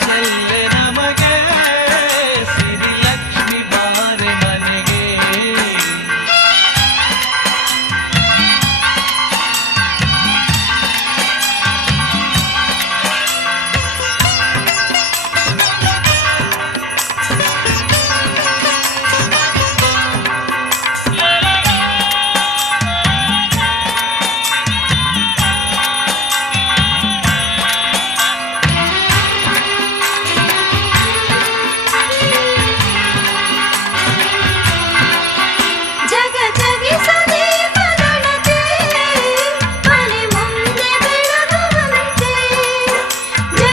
Jackson.